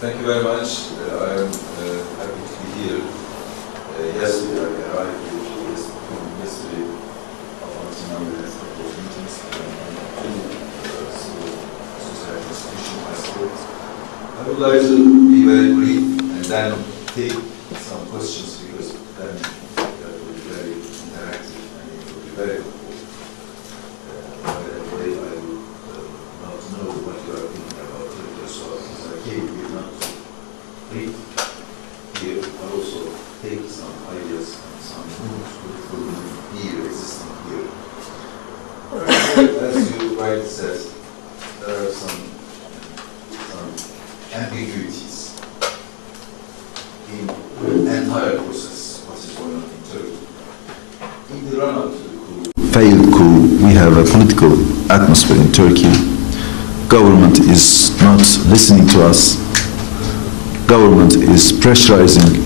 Thank you very much. I am happy to be here. Yesterday I arrived yesterday on meetings and civil society institutions. I would like to be very brief and then take some questions because then that will be very interactive and it will be very helpful. I would not know what you are thinking about Turkey, so I came here not to read here, but also take some ideas and some here, existing here. As you rightly said, there are some ambiguities in the entire process, what is going on in Turkey. In the run-up to the failed coup, we have a political atmosphere in Turkey. Government is not listening to us. Government is pressurizing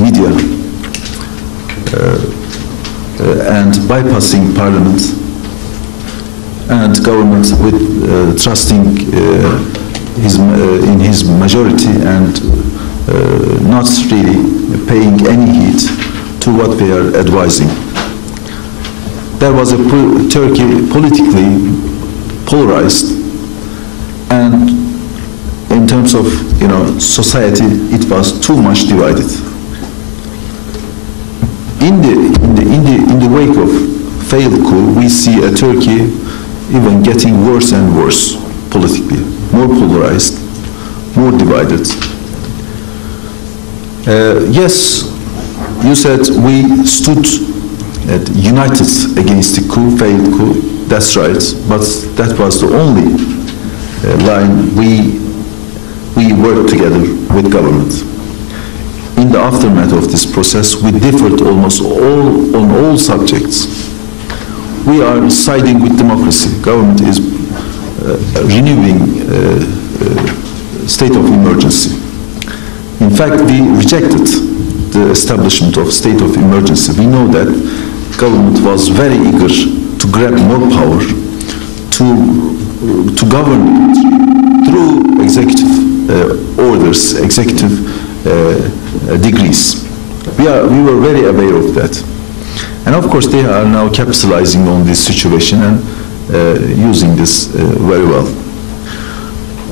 media and bypassing parliament, and government with trusting in his majority and not really paying any heed to what they are advising. There was a Turkey politically polarized, and in terms of society, it was too much divided. In the wake of failed coup, we see a Turkey even getting worse and worse politically, more polarized, more divided. Yes, you said we stood united against the coup, failed coup. That's right, but that was the only line we worked together with government. In the aftermath of this process, we differed almost on all subjects. We are siding with democracy. Government is renewing state of emergency. In fact, we rejected the establishment of state of emergency. We know that government was very eager to grab more power, to govern the country through executive orders, executive degrees. We were very aware of that. And of course, they are now capitalizing on this situation and using this very well.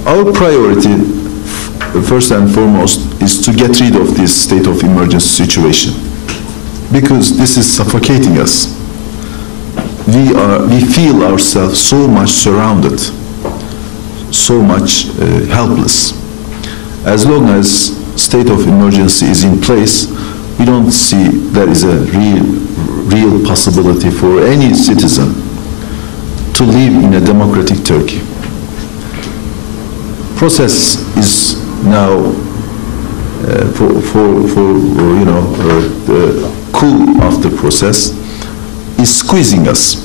Our priority, first and foremost, is to get rid of this state of emergency situation, because this is suffocating us. We feel ourselves so much surrounded, so much helpless. As long as state of emergency is in place, we don't see there is a real possibility for any citizen to live in a democratic Turkey. Process is now the coup after process is squeezing us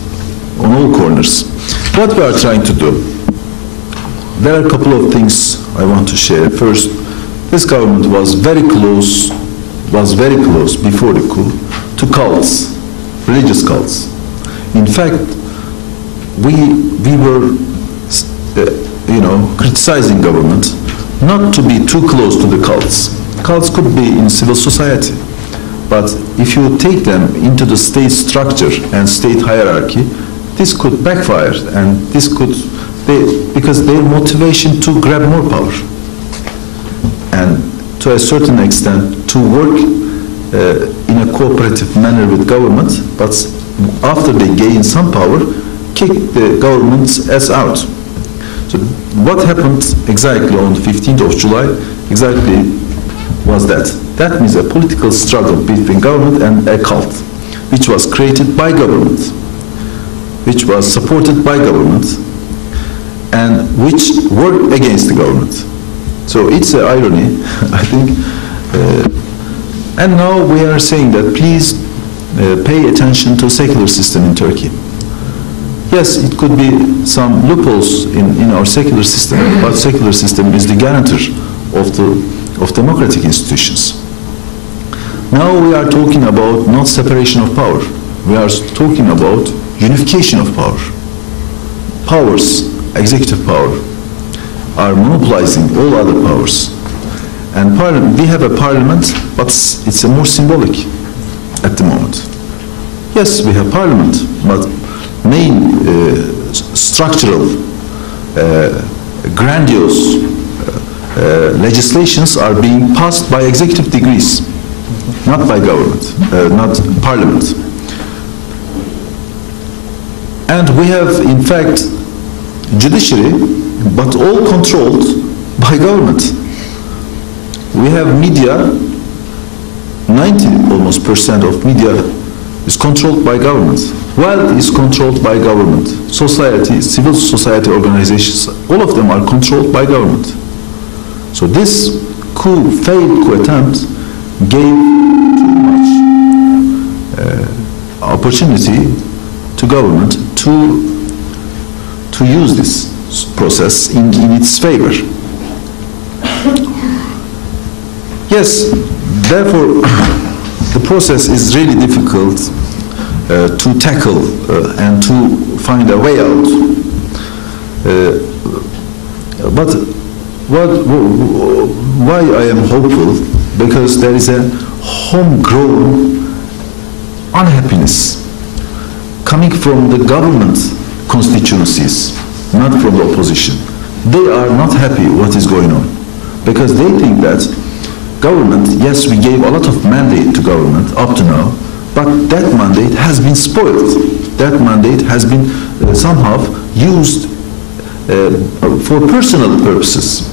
on all corners. What we are trying to do, there are a couple of things I want to share. First, this government was very close before the coup to cults, religious cults. In fact, we were criticizing government not to be too close to the cults. Cults could be in civil society, but if you take them into the state structure and state hierarchy, this could backfire, and this could, because their motivation to grab more power and to a certain extent to work in a cooperative manner with government, but after they gain some power, kick the government's ass out. So what happened exactly on the 15th of July exactly was that. That means a political struggle between government and a cult, which was created by government, which was supported by government, and which worked against the government. So it's an irony, I think. And now we are saying that please pay attention to secular system in Turkey. Yes, it could be some loopholes in our secular system, but secular system is the guarantor of democratic institutions. Now we are talking about not separation of power. We are talking about unification of power. Powers, executive power, are monopolizing all other powers. And we have a parliament, but it's a more symbolic at the moment. Yes, we have parliament, but main structural, grandiose legislations are being passed by executive degrees, not by government, not parliament. And we have, in fact, judiciary, but all controlled by government. We have media, 90% of media is controlled by government. Wealth is controlled by government. Society, civil society organizations, all of them are controlled by government. So this failed coup attempt gave too much opportunity to government to use this process in its favor. Yes, therefore, the process is really difficult to tackle and to find a way out. But why I am hopeful? Because there is a homegrown unhappiness coming from the government constituencies, not from the opposition. They are not happy what is going on, because they think that government, yes, we gave a lot of mandate to government up to now, but that mandate has been spoiled. That mandate has been somehow used for personal purposes.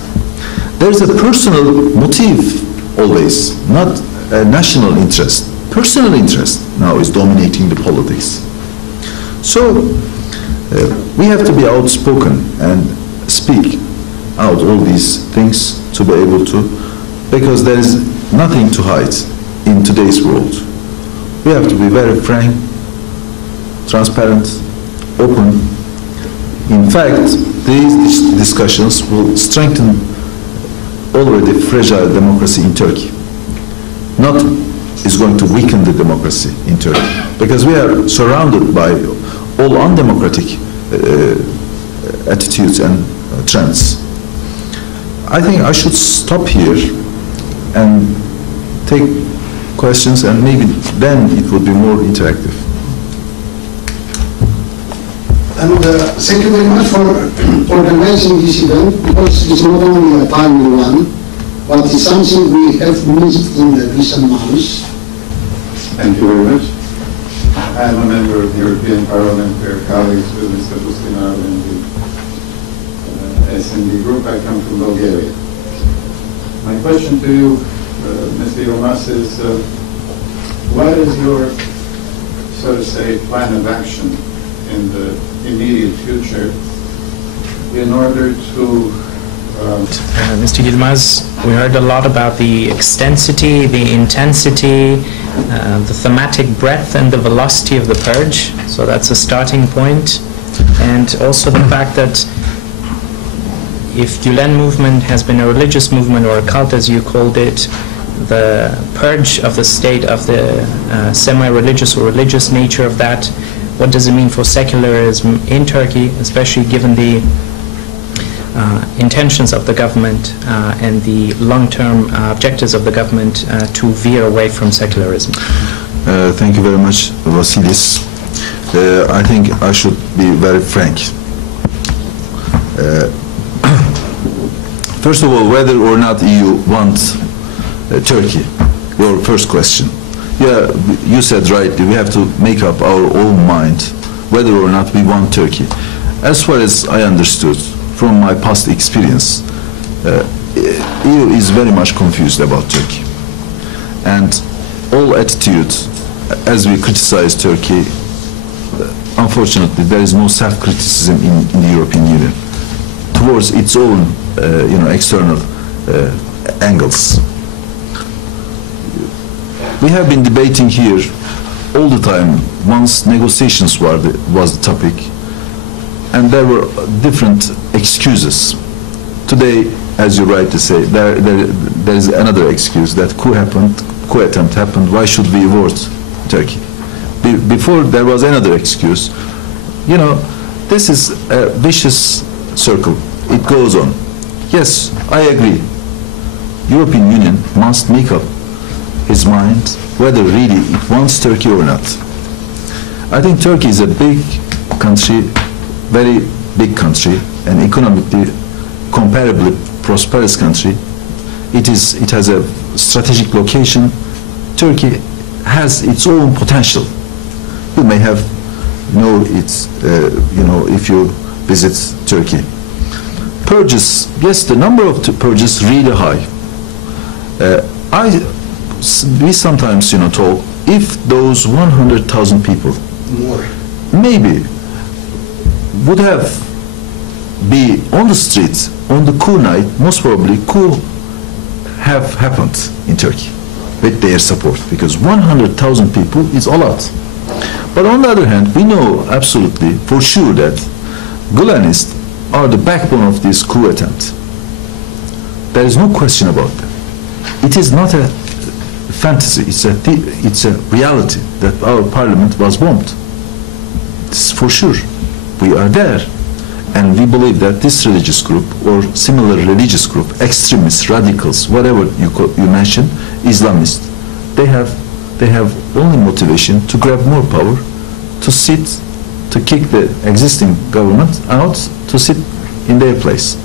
There is a personal motive always, not a national interest. Personal interest now is dominating the politics. So we have to be outspoken and speak out all these things to be able to, because there is nothing to hide in today's world. We have to be very frank, transparent, open. In fact, these discussions will strengthen already fragile democracy in Turkey. Not is going to weaken the democracy in Turkey, because we are surrounded by all undemocratic attitudes and trends. I think I should stop here and take questions, and maybe then it will be more interactive. And thank you very much for organizing this event, because it's not only a timely one, but it's something we have missed in the recent months. Thank you very much. I am a member of the European Parliament. We are colleagues with Mr. Bustinar in the SND group. I come from Bulgaria. My question to you, Mr. Yılmaz, is what is your, so to say, plan of action in the immediate future in order to Mr. Yılmaz, we heard a lot about the extensity, the intensity, the thematic breadth and the velocity of the purge. So that's a starting point. And also the fact that if Gülen movement has been a religious movement, or a cult as you called it, the purge of the state, of the semi-religious or religious nature of that, what does it mean for secularism in Turkey, especially given the intentions of the government and the long-term objectives of the government to veer away from secularism? Thank you very much, Vasilis. I think I should be very frank. First of all, whether or not EU wants Turkey, your first question. Yeah, you said rightly, we have to make up our own mind whether or not we want Turkey. As far as I understood from my past experience, EU is very much confused about Turkey. And all attitudes, as we criticize Turkey, unfortunately there is no self-criticism in the European Union towards its own external angles. We have been debating here all the time once negotiations was the topic, and there were different excuses. Today, as you rightly say, there is another excuse that coup attempt happened. Why should we vote Turkey? Before there was another excuse. You know, this is a vicious circle. It goes on. Yes, I agree. European Union must make up his mind whether really it wants Turkey or not. I think Turkey is a big country, very big country, and economically comparably prosperous country. It has a strategic location. Turkey has its own potential. You may have know it, if you visit Turkey. Purges, yes, the number of purges really high. We sometimes, talk, if those 100,000 people More. maybe would have be on the streets on the coup night, most probably coup have happened in Turkey with their support, because 100,000 people is a lot. But on the other hand, we know absolutely for sure that Gülenists are the backbone of this coup attempt. There is no question about that. It is not a fantasy, it's a reality that our parliament was bombed. It's for sure. We are there. And we believe that this religious group or similar religious group, extremists, radicals, whatever you mention, Islamists, they have only motivation to grab more power, to sit, to kick the existing government out, to sit in their place.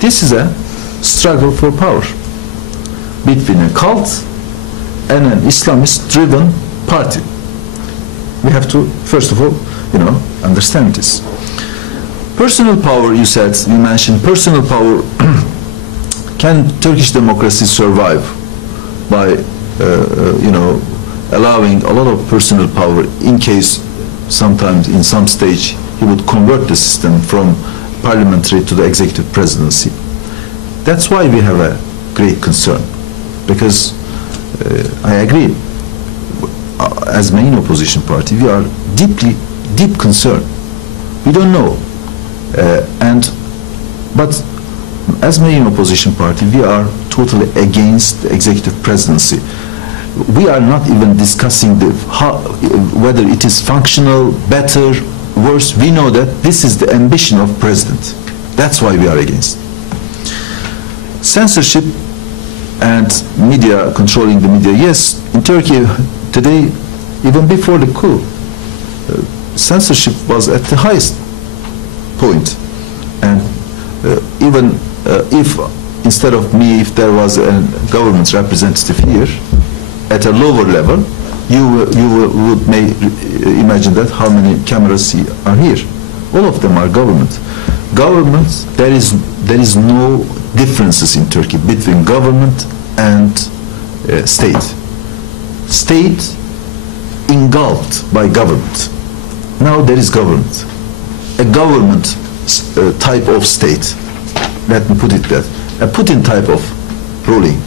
This is a struggle for power between a cult and an Islamist-driven party. We have to, first of all, understand this. Personal power, you mentioned personal power. Can Turkish democracy survive by, allowing a lot of personal power in case sometimes in some stage he would convert the system from parliamentary to the executive presidency? That's why we have a great concern, because I agree, as main opposition party, we are deep concerned. We don't know. But as main opposition party, we are totally against the executive presidency. We are not even discussing whether it is functional, better, worse. We know that this is the ambition of president. That's why we are against. Censorship and media, controlling the media. Yes, in Turkey today, even before the coup, censorship was at the highest point. And even if instead of me, if there was a government representative here at a lower level, you may imagine that how many cameras are here. All of them are government. Governments, there is no differences in Turkey between government and state. State engulfed by government. Now there is government. A government type of state. Let me put it that. A Putin type of ruling.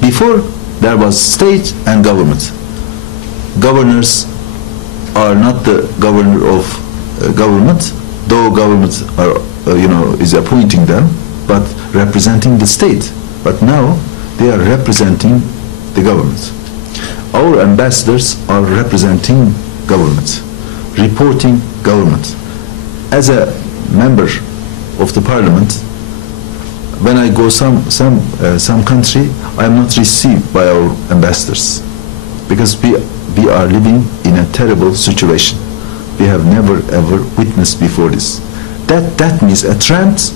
Before there was state and government. Governors are not the governor of government, though government are, is appointing them, but representing the state. But now they are representing the government. Our ambassadors are representing government, reporting government. As a member of the parliament, when I go some country, I am not received by our ambassadors, because we are living in a terrible situation. We have never ever witnessed before this. That means a trend,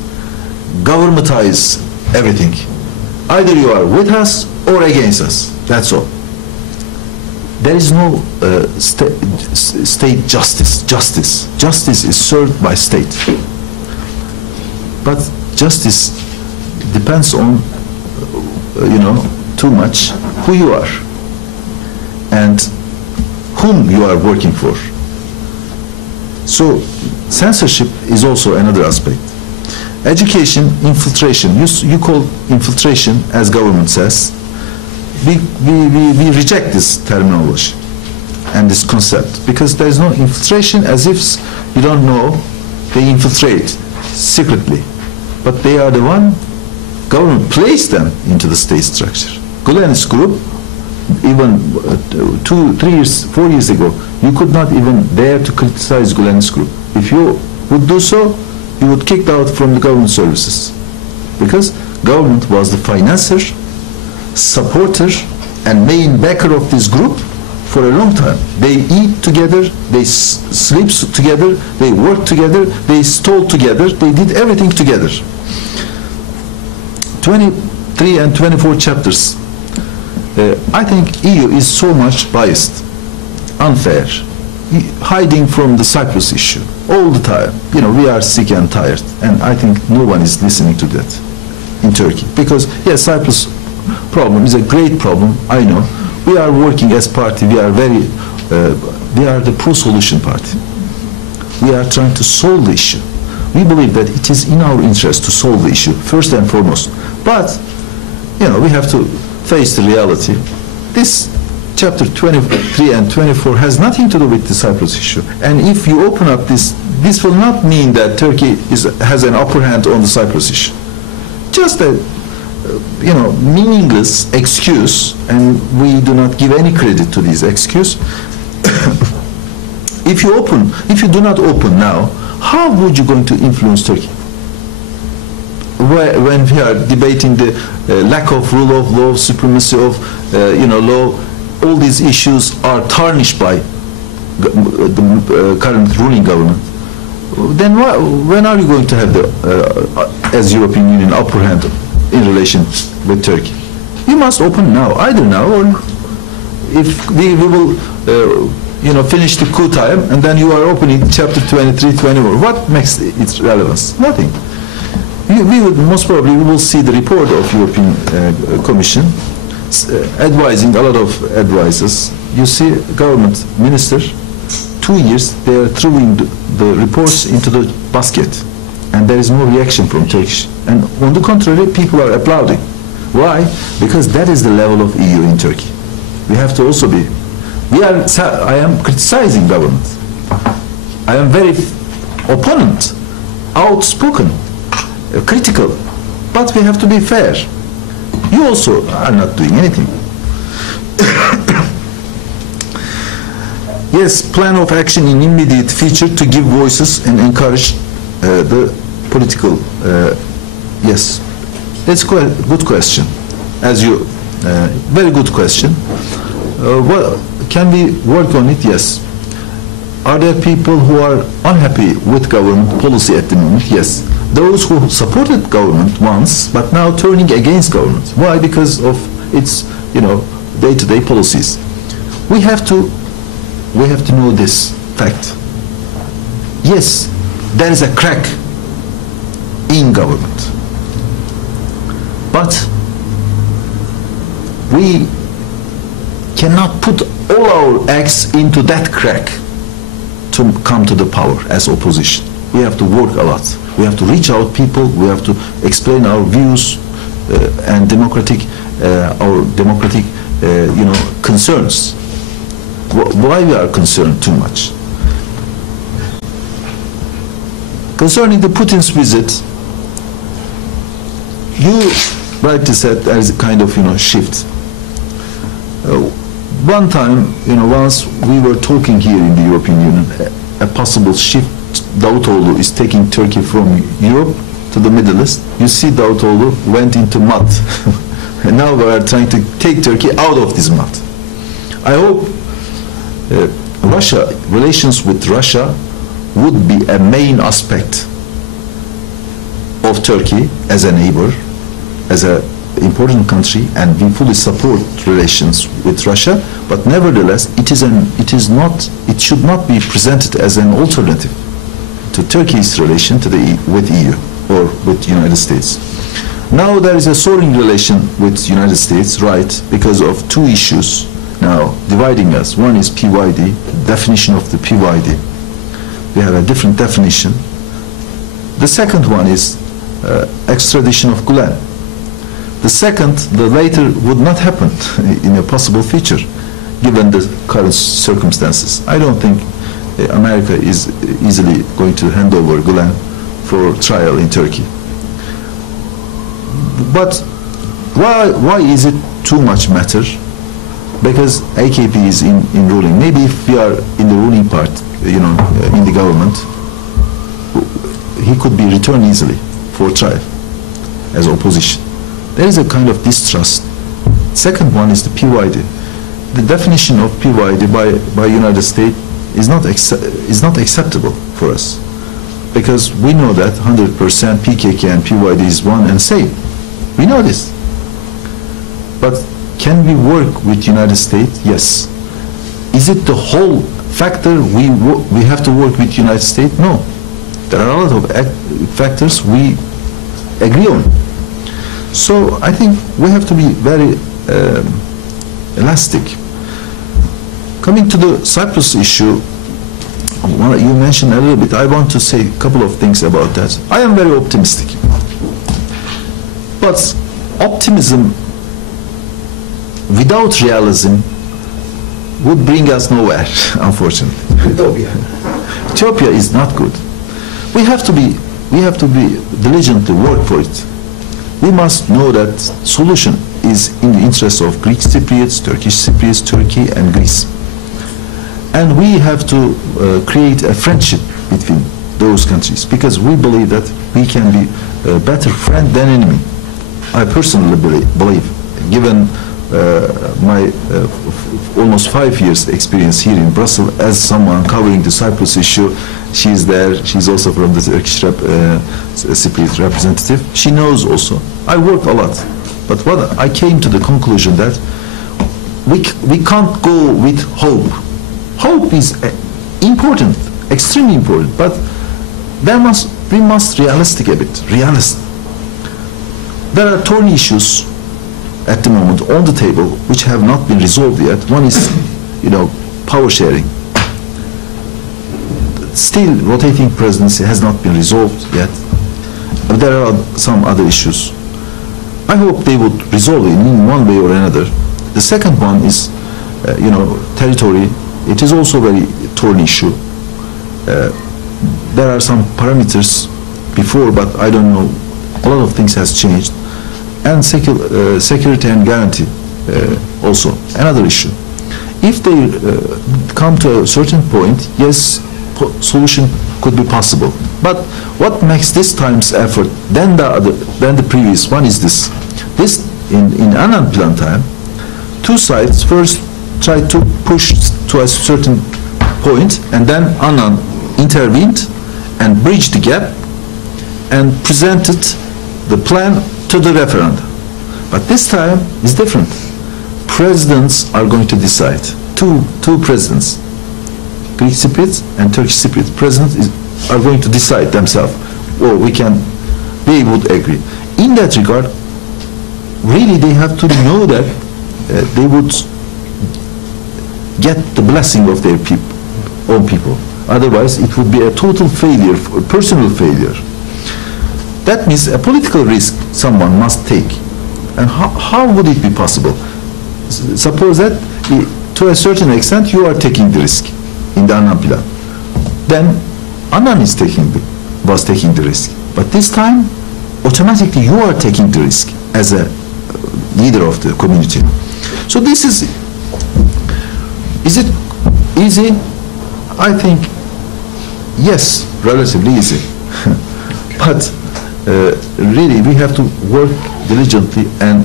governmentize everything. Either you are with us or against us. That's all. There is no state justice. Justice is served by state. But justice depends on, too much who you are and whom you are working for. So censorship is also another aspect. Education, infiltration. You call infiltration, as government says. We reject this terminology and this concept, because there is no infiltration. As if you don't know, they infiltrate secretly, but they are the one. Government placed them into the state structure. Gülenist group, even 2, 3 years, 4 years ago, you could not even dare to criticize Gülenist group. If you would do so, you would kicked out from the government services, because government was the financer supporter and main backer of this group for a long time. They eat together, they sleep together, they work together, they stole together, they did everything together. 23 and 24 chapters. I think EU is so much biased, unfair, hiding from the Cyprus issue all the time. You know, we are sick and tired, and I think no one is listening to that in Turkey. Because, yes, Cyprus problem is a great problem, I know. We are working as party, we are the pro-solution party. We are trying to solve the issue. We believe that it is in our interest to solve the issue, first and foremost. But, you know, we have to face the reality. This chapter 23 and 24 has nothing to do with the Cyprus issue. And if you open up this will not mean that Turkey has an upper hand on the Cyprus issue. Just a meaningless excuse, and we do not give any credit to this excuse. If you do not open now, how would you going to influence Turkey? When we are debating the lack of rule of law, supremacy of law, all these issues are tarnished by the current ruling government. Then when are you going to have as European Union, upper hand in relation with Turkey? You must open now, either now or if we will finish the coup time and then you are opening chapter 23, 24. What makes its relevance? Nothing. We would most probably we will see the report of European Commission advising a lot of advisors. You see, government minister, 2 years they are throwing the reports into the basket, and there is no reaction from Turkish. And on the contrary, people are applauding. Why? Because that is the level of EU in Turkey. We have to also be. I am criticizing government. I am very opponent, outspoken, critical, but we have to be fair. You also are not doing anything. Yes, plan of action in immediate future to give voices and encourage the political. Yes, that's quite a good question. Very good question. Can we work on it? Yes. Are there people who are unhappy with government policy at the moment? Yes. Those who supported government once, but now turning against government. Why? Because of its, day-to-day policies. We have to know this fact. Yes, there is a crack in government, but we cannot put all our eggs into that crack to come to the power as opposition. We have to work a lot. We have to reach out people. We have to explain our views and our democratic concerns. Why we are concerned too much? Concerning the Putin's visit, you rightly said there is a kind of shift. One time, once we were talking here in the European Union, a possible shift. Davutoğlu is taking Turkey from Europe to the Middle East. You see, Davutoğlu went into mud. And now we are trying to take Turkey out of this mud. I hope relations with Russia would be a main aspect of Turkey as a neighbor, as an important country, and we fully support relations with Russia. But nevertheless, it should not be presented as an alternative to Turkey's relation with EU or with United States. Now there is a soaring relation with United States, right, because of two issues now dividing us. One is PYD, definition of the PYD. We have a different definition. The second one is extradition of Gulen. The later would not happen in a possible future, given the current circumstances. I don't think America is easily going to hand over Gulen for trial in Turkey. But why is it too much matter? Because AKP is in ruling. Maybe if we are in the ruling part, in the government, he could be returned easily for trial as opposition. There is a kind of distrust Second one is the PYD. The definition of PYD by United States is not acceptable for us, because we know that 100% PKK and PYD is one and same. We know this. But can we work with United States? Yes. Is it the whole factor we have to work with United States? No. There are a lot of factors we agree on. So I think we have to be very elastic. Coming to the Cyprus issue, you mentioned a little bit. I want to say a couple of things about that. I am very optimistic. But optimism without realism would bring us nowhere, unfortunately. Ethiopia is not good. We have to be diligently work for it. We must know that solution is in the interest of Greek Cypriots, Turkish Cypriots, Turkey and Greece. And we have to create a friendship between those countries, because we believe that we can be a better friend than enemy. I personally believe, given my almost 5 years experience here in Brussels as someone covering the Cyprus issue. She is there. She's also from the Turkish Cypriot representative. She knows also. I work a lot, but what I came to the conclusion that we can't go with hope. Hope is important, extremely important, but we must realistic a bit. Realist. There are thorny issues at the moment on the table which have not been resolved yet. One is, power sharing. Still, rotating presidency has not been resolved yet. But there are some other issues. I hope they would resolve it in one way or another. The second one is, territory. It is also a very thorny issue. There are some parameters before, but I don't know. A lot of things has changed. And security and guarantee also, another issue. If they come to a certain point, yes, solution could be possible. But what makes this time's effort than the previous one is this. This, in Annan Plan time, two sides first tried to push to a certain point, and then Annan intervened and bridged the gap and presented the plan to the referendum. But this time is different. Presidents are going to decide. Two presidents, Greek Cypriots and Turkish Cypriot presidents are going to decide themselves. Or they would agree. In that regard, really they have to know that they would get the blessing of their own people. Otherwise, it would be a total failure, a personal failure. That means a political risk someone must take. And how would it be possible? Suppose that to a certain extent you are taking the risk in the Annan Plan. Then Annan was taking the risk. But this time, automatically you are taking the risk as a leader of the community. So this is it easy? I think, yes, relatively easy. But really, we have to work diligently and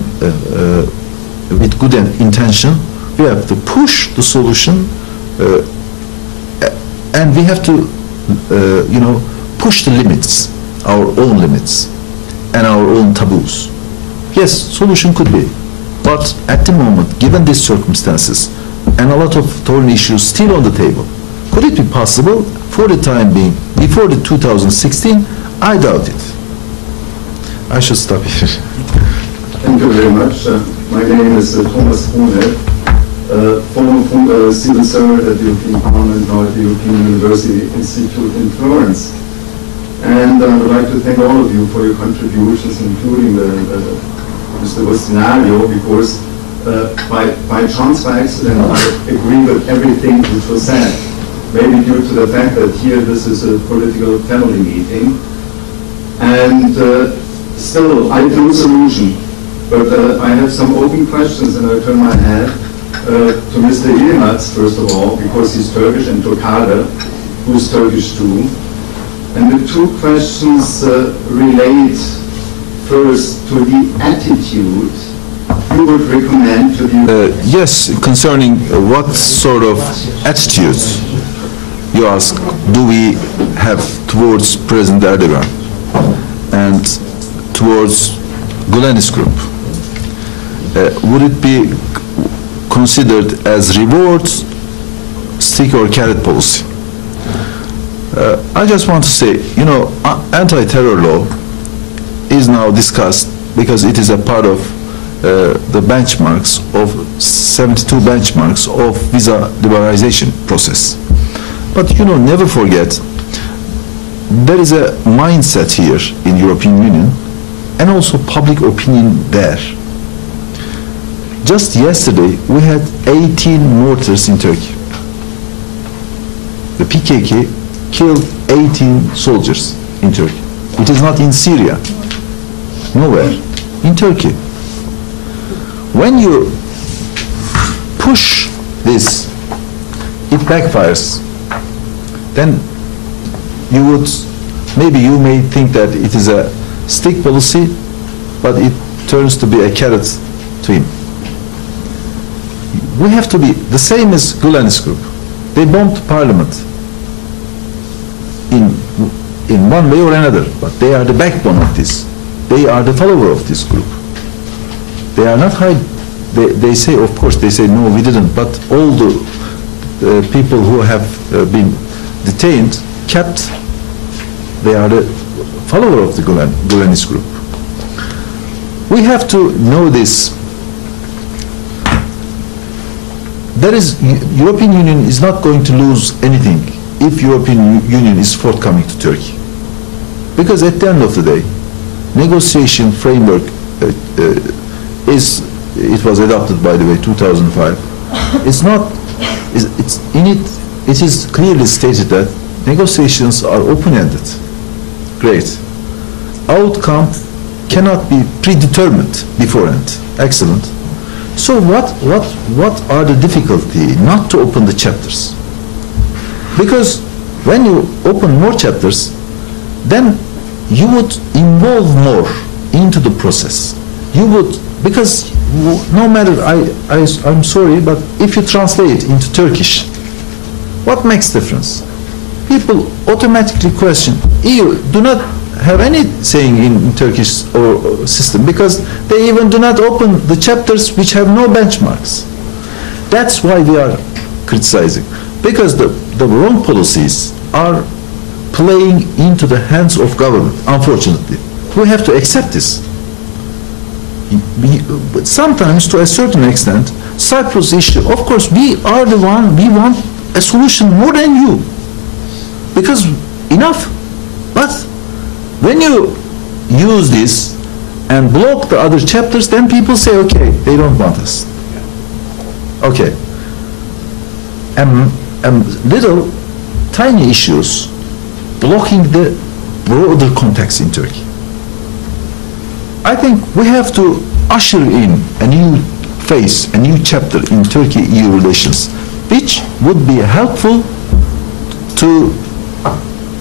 with good intention. We have to push the solution, and we have to, push the limits, our own limits, and our own taboos. Yes, solution could be, but at the moment, given these circumstances, and a lot of thorny issues still on the table, could it be possible for the time being, before the 2016? I doubt it. I should stop here. Thank you very much. My name is Thomas Brunel, former civil servant at the European Parliament, now at the European University Institute in Florence. And I would like to thank all of you for your contributions, including Mr. Bostinario, because by chance, by accident, I agree with everything which was said. Maybe due to the fact that here this is a political family meeting. And still, I have no solution. But I have some open questions, and I turn my head to Mr. Yılmaz, first of all, because he's Turkish, and to Kader, who's Turkish too. And the two questions relate first to the attitude you would recommend to the... Yes, concerning what sort of attitudes you ask do we have towards President Erdogan and towards Gülen's group? Would it be considered as rewards, stick or carrot policy? I just want to say, you know, anti-terror law is now discussed because it is a part of the benchmarks of 72 benchmarks of visa liberalization process. But you know, never forget, there is a mindset here in European Union and also public opinion there. Just yesterday, we had 18 mortars in Turkey. The PKK killed 18 soldiers in Turkey. It is not in Syria, nowhere, in Turkey. When you push this, it backfires. Then you would, maybe you may think that it is a stick policy, but it turns to be a carrot to him. We have to be the same as Gülen's group. They bombed parliament in one way or another, but they are the backbone of this. They are the follower of this group. They are not hide. They say, of course, they say no, we didn't. But all the people who have been detained, kept, they are the follower of the Gülen's group. We have to know this. There is, European Union is not going to lose anything if European Union is forthcoming to Turkey. Because at the end of the day, negotiation framework it was adopted, by the way, 2005. It's not, it's in it is clearly stated that negotiations are open-ended. Great. Outcome cannot be predetermined beforehand. Excellent. So what are the difficulty not to open the chapters? Because when you open more chapters, then you would involve more into the process. You would, because no matter, I'm sorry, but if you translate it into Turkish, what makes difference? People automatically question, EU do not have any saying in Turkish or system, because they even do not open the chapters which have no benchmarks. That's why we are criticizing, because the wrong policies are playing into the hands of government, unfortunately. We have to accept this. But sometimes, to a certain extent, Cyprus issue, of course, we are the one, we want a solution more than you, because enough. But when you use this and block the other chapters, then people say, okay, they don't want us. Okay. Little tiny issues blocking the broader context in Turkey. I think we have to usher in a new phase, a new chapter in Turkey-EU relations, which would be helpful to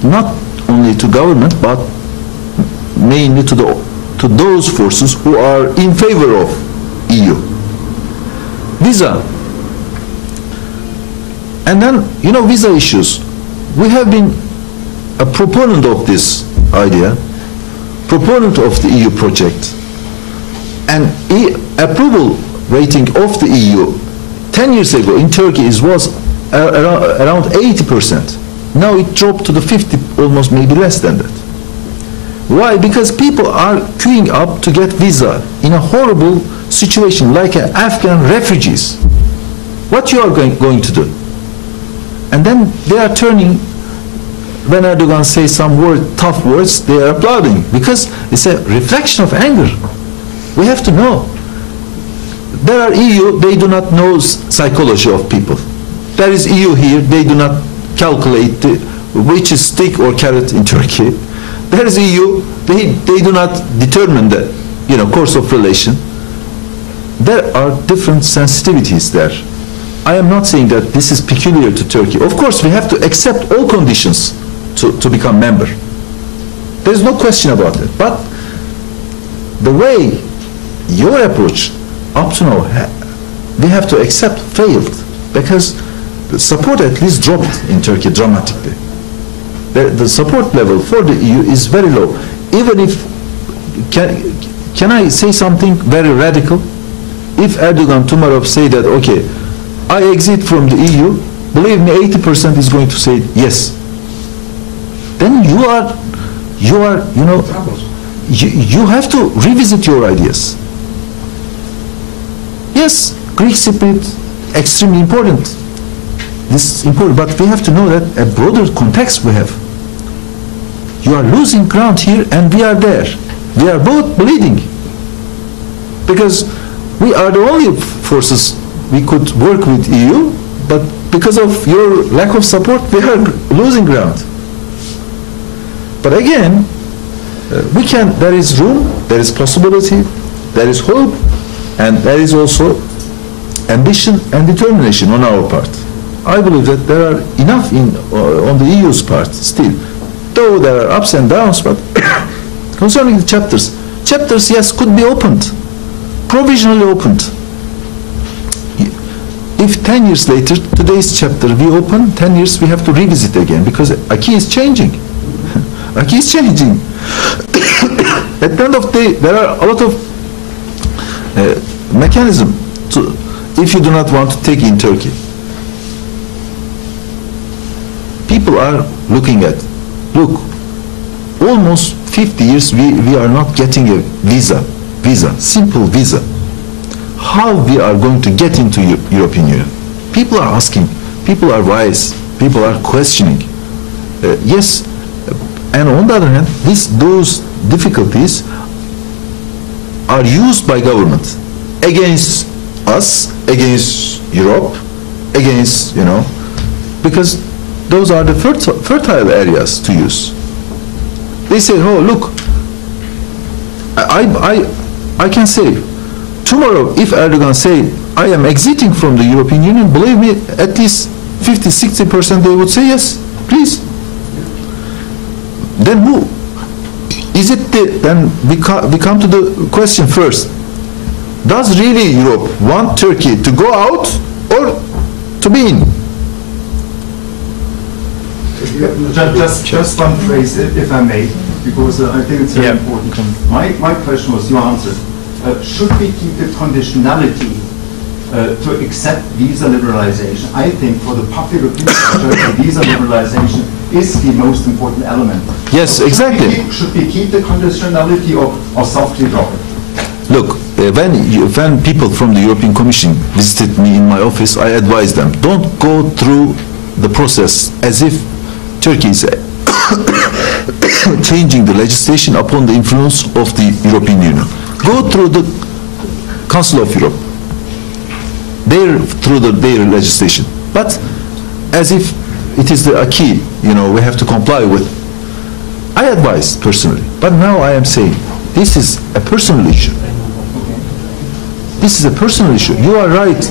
not only to government, but mainly to those forces who are in favor of EU. Visa. And then, you know, visa issues. We have been a proponent of this idea, proponent of the EU project, and approval rating of the EU 10 years ago in Turkey was around 80%. Now it dropped to the 50, almost maybe less than that. Why? Because people are queuing up to get visa in a horrible situation, like Afghan refugees. What you are going to do? And then they are turning, when Erdogan says some tough words, they are applauding, because it's a reflection of anger. We have to know. There are EU, they do not know psychology of people. There is EU here, they do not calculate which is stick or carrot in Turkey. There is EU, they do not determine the course of relation. There are different sensitivities there. I am not saying that this is peculiar to Turkey. Of course, we have to accept all conditions to become member. There is no question about it. But the way your approach, up to now, we have to accept failed, because the support at least dropped in Turkey dramatically. The support level for the EU is very low. Even if, can I say something very radical? If Erdogan tomorrow say that, okay, I exit from the EU, believe me, 80% is going to say yes. Then you know, you have to revisit your ideas. Yes, Greek spirit, extremely important. This is important, but we have to know that a broader context we have. You are losing ground here and we are there. We are both bleeding. Because we are the only forces we could work with EU, but because of your lack of support, we are losing ground. But again, we can, there is room, there is possibility, there is hope, and there is also ambition and determination on our part. I believe that there are enough on the EU's part still, though there are ups and downs, but concerning the chapters, yes, could be opened, provisionally opened. If 10 years later, today's chapter we open, 10 years we have to revisit again, because acquis is changing. Acquis is changing. At the end of the day, there are a lot of mechanism to, if you do not want to take in Turkey. People are looking at, look, almost 50 years we are not getting a visa, simple visa. How we are going to get into European Union? People are asking, people are wise, people are questioning. Yes, and on the other hand, those difficulties are used by government against us, against Europe, against, you know, because those are the fertile areas to use. They say, oh, look, I can say, tomorrow, if Erdogan say, I am exiting from the European Union, believe me, at least 50–60% they would say yes, please. Then who? Is it then we come to the question first. Does really Europe want Turkey to go out or to be in? Just one phrase, if I may, because I think it's very important. My question was, you answered. Should we keep the conditionality to accept visa liberalization? I think for the public opinion, visa liberalization is the most important element. Yes, exactly. Should we keep the conditionality or softly drop it? Look, when people from the European Commission visited me in my office, I advised them, don't go through the process as if Turkey is changing the legislation upon the influence of the European Union. Go through the Council of Europe, through their legislation, but as if it is the acquis, you know, we have to comply with. I advise personally, but now I am saying this is a personal issue. This is a personal issue. You are right.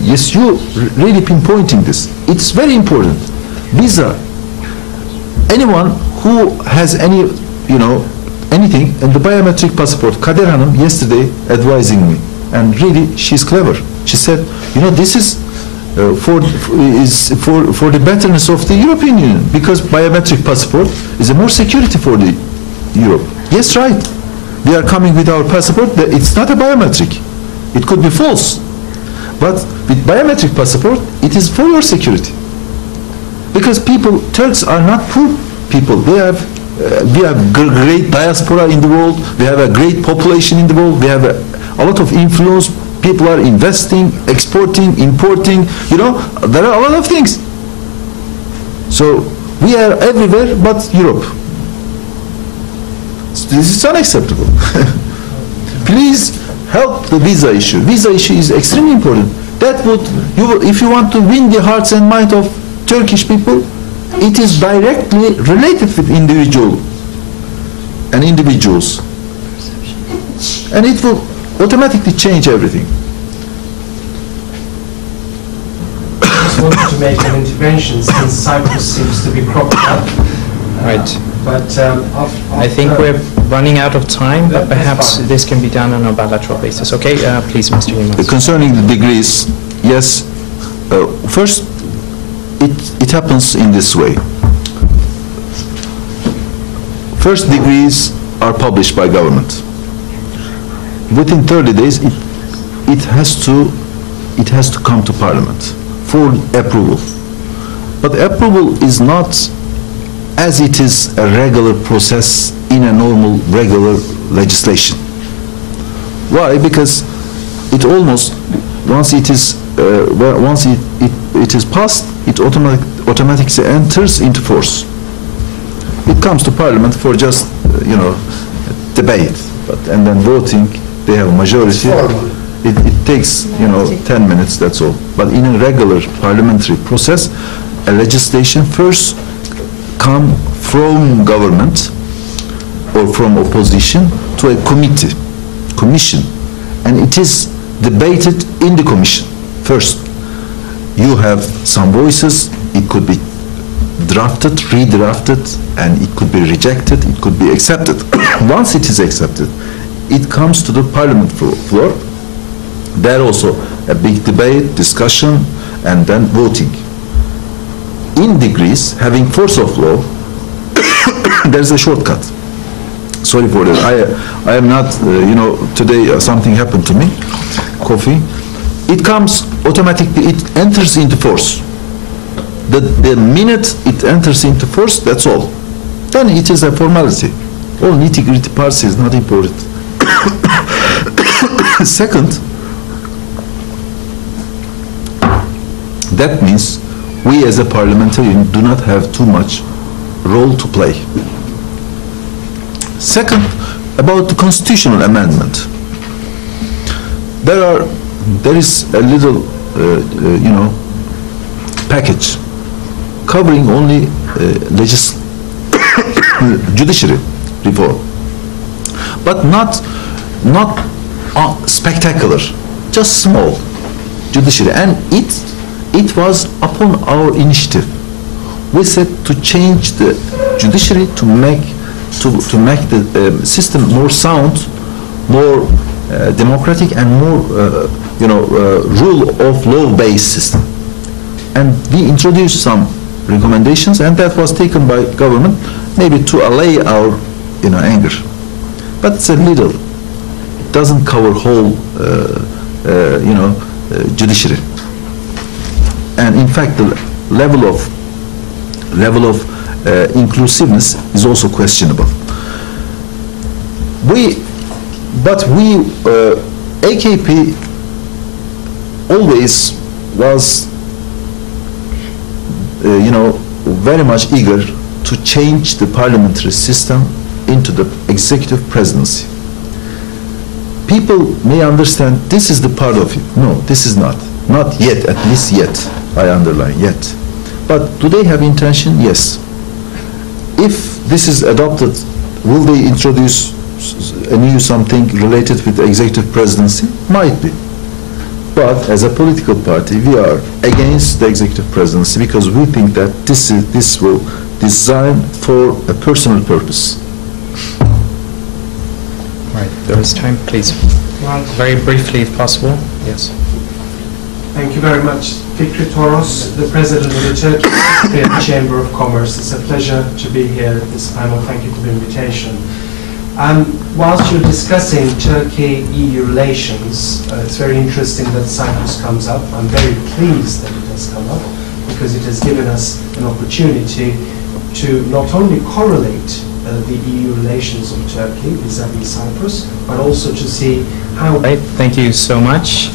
Yes, you really pinpointing this. It's very important. Visa. Anyone who has any, you know, anything, and the biometric passport, Kader Hanım yesterday advising me, and really she's clever. She said, you know, this is for the betterness of the European Union, because biometric passport is a more security for the Europe. Yes, right. We are coming with our passport. It's not a biometric. It could be false, but with biometric passport, it is for your security. Because Turks are not poor people. We have great diaspora in the world. We have a great population in the world. We have a lot of influence. People are investing, exporting, importing. You know, there are a lot of things. So we are everywhere but Europe. So this is unacceptable. Please help the visa issue. Visa issue is extremely important. That would, if you want to win the hearts and minds of Turkish people, it is directly related with individuals, and it will automatically change everything. I just wanted to make an intervention since Cyprus seems to be cropping up. Right. But I think we're running out of time, but perhaps this can be done on a bilateral basis. Okay, please, Mr. Yılmaz. Concerning the degrees, yes, first, it happens in this way. First degrees are published by government. Within 30 days, it has to come to Parliament for approval. But approval is not as it is a regular process in a normal, regular legislation. Why? Because it almost, once it is passed, it automatically enters into force. It comes to Parliament for just, debate, and then voting. They have a majority. It takes, 10 minutes, that's all. But in a regular parliamentary process, a legislation first come from government or from opposition to a commission, and it is debated in the commission. First, you have some voices, it could be drafted, redrafted, and it could be rejected, it could be accepted. Once it is accepted, it comes to the parliament floor. There also a big debate, discussion, and then voting. In degrees, having force of law, there's a shortcut. Sorry for that. I am not, today something happened to me, coffee. It comes automatically, it enters into force. The minute it enters into force, that's all. Then it is a formality. All nitty-gritty parts is not important. Second, that means we as a parliamentarian do not have too much role to play. Second, about the constitutional amendment. There is a little, package covering only judiciary reform, but not spectacular, just small judiciary, and it was upon our initiative. We said to change the judiciary to make the system more sound, more democratic, and more rule of law-based system. And we introduced some recommendations, and that was taken by government, maybe to allay our anger. But it's a little. It doesn't cover whole judiciary. And in fact, the level of inclusiveness is also questionable. AKP always was, very much eager to change the parliamentary system into the executive presidency. People may understand this is the part of it. No, this is not. Not yet, at least yet. I underline yet. But do they have intention? Yes. If this is adopted, will they introduce a new something related with the executive presidency? Might be. But as a political party, we are against the executive presidency because we think that this will design for a personal purpose. Right, there is time, please. Well, very briefly, if possible. Yes. Thank you very much. Fikri Toros, the President of the Turkish Chamber of Commerce. It's a pleasure to be here at this panel. Thank you for the invitation. Whilst you're discussing Turkey-EU relations, it's very interesting that Cyprus comes up. I'm very pleased that it has come up because it has given us an opportunity to not only correlate the EU relations of Turkey vis-à-vis Cyprus, but also to see how... Right, thank you so much.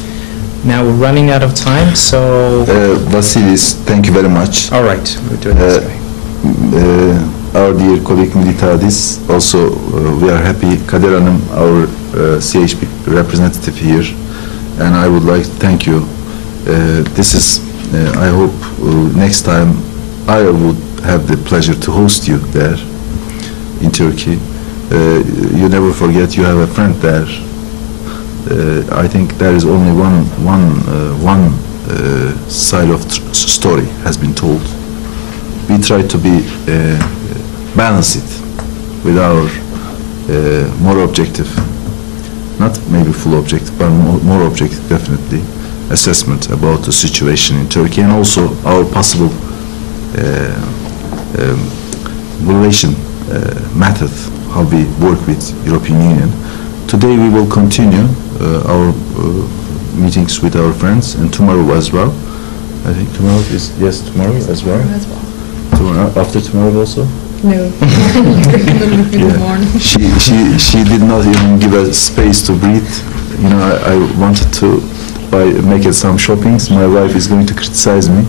Now we're running out of time, so... Vasilis, thank you very much. All right, we'll do it this way. Our dear colleague Militadis, also we are happy, Kader Hanım, our CHP representative here, and I would like to thank you. This is, I hope next time I would have the pleasure to host you there in Turkey. You never forget you have a friend there. I think there is only one side of story has been told. We try to be balance it. with our more objective, not maybe full objective, but more objective definitely, assessment about the situation in Turkey, and also our possible relation method, how we work with European Union. Today we will continue our meetings with our friends, and tomorrow as well. I think tomorrow is, yes, tomorrow as well. Tomorrow as well. Tomorrow, after tomorrow also? No, in the morning. She did not even give us space to breathe. You know, I wanted to make some shoppings. My wife is going to criticize me.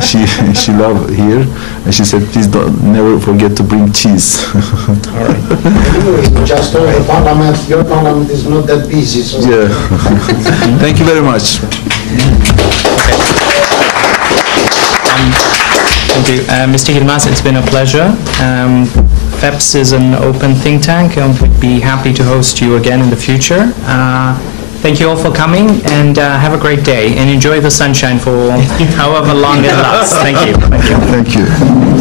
she loved here, and she said, please never forget to bring cheese. All right. Just the parliament, your parliament is not that busy. So Yeah. Thank you very much. Thank you. Mr. Yılmaz, it's been a pleasure. FEPS is an open think tank, and we'd be happy to host you again in the future. Thank you all for coming, and have a great day, and enjoy the sunshine for however long it lasts. Thank you. Thank you. Thank you.